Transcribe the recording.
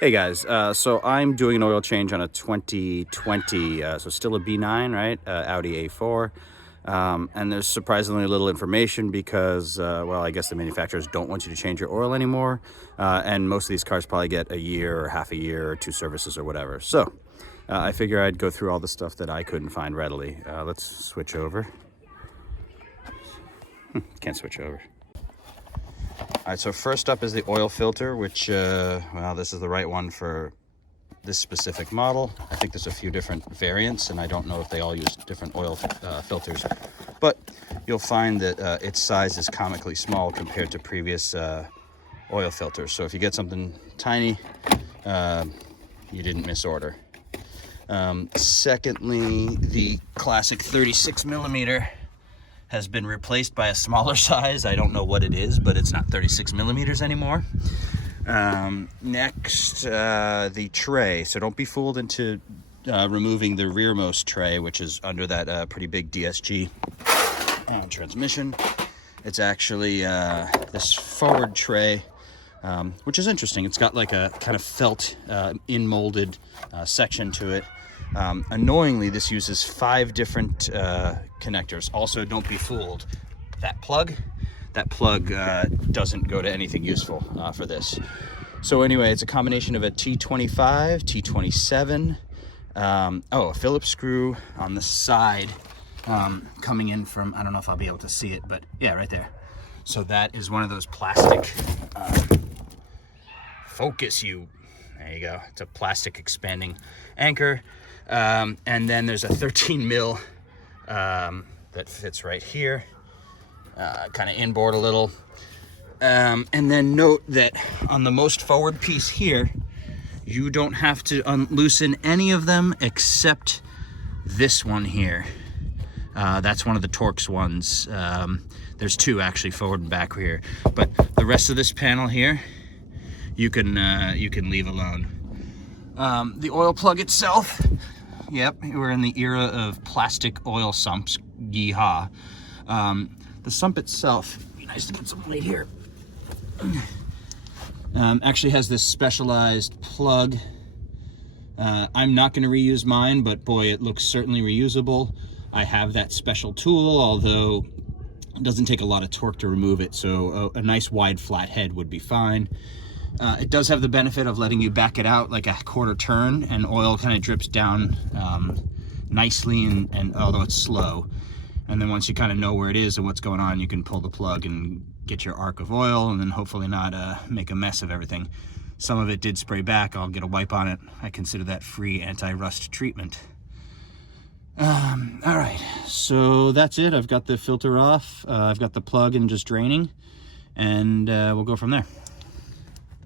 Hey guys, so I'm doing an oil change on a 2020, so still a B9, right? Audi A4. And there's surprisingly little information because, well, I guess the manufacturers don't want you to change your oil anymore. And most of these cars probably get a year or half a year or 2 services or whatever. So I figure I'd go through all the stuff that I couldn't find readily. Let's switch over. Can't switch over. All right, so first up is the oil filter, which, well, this is the right one for this specific model. I think there's a few different variants, and I don't know if they all use different oil filters. But you'll find that its size is comically small compared to previous oil filters. So if you get something tiny, you didn't misorder. Secondly, the classic 36 millimeter has been replaced by a smaller size. I don't know what it is, but it's not 36 millimeters anymore. Next, the tray. So don't be fooled into removing the rearmost tray, which is under that pretty big DSG transmission. It's actually this forward tray, which is interesting. It's got like a kind of felt in-molded section to it. Annoyingly, this uses 5 different connectors. Also, don't be fooled. That plug doesn't go to anything useful for this. So anyway, it's a combination of a T25, T27, a Phillips screw on the side coming in from, I don't know if I'll be able to see it, but yeah, right there. So that is one of those plastic, there you go. It's a plastic expanding anchor. And then there's a 13 mil that fits right here, kind of inboard a little. And then note that on the most forward piece here, you don't have to loosen any of them except this one here. That's one of the Torx ones. There's 2 actually, forward and back here. But the rest of this panel here, you can leave alone. The oil plug itself, yep, we're in the era of plastic oil sumps, yeehaw. The sump itself, it'd be nice to get some light here. Actually has this specialized plug. I'm not going to reuse mine, but boy, it looks certainly reusable. I have that special tool, although it doesn't take a lot of torque to remove it, so a nice wide flat head would be fine. It does have the benefit of letting you back it out like a quarter turn, and oil kind of drips down nicely, and although it's slow. And then once you kind of know where it is and what's going on, you can pull the plug and get your arc of oil, and then hopefully not make a mess of everything. Some of it did spray back. I'll get a wipe on it. I consider that free anti-rust treatment. All right, so that's it. I've got the filter off. I've got the plug and just draining, and we'll go from there.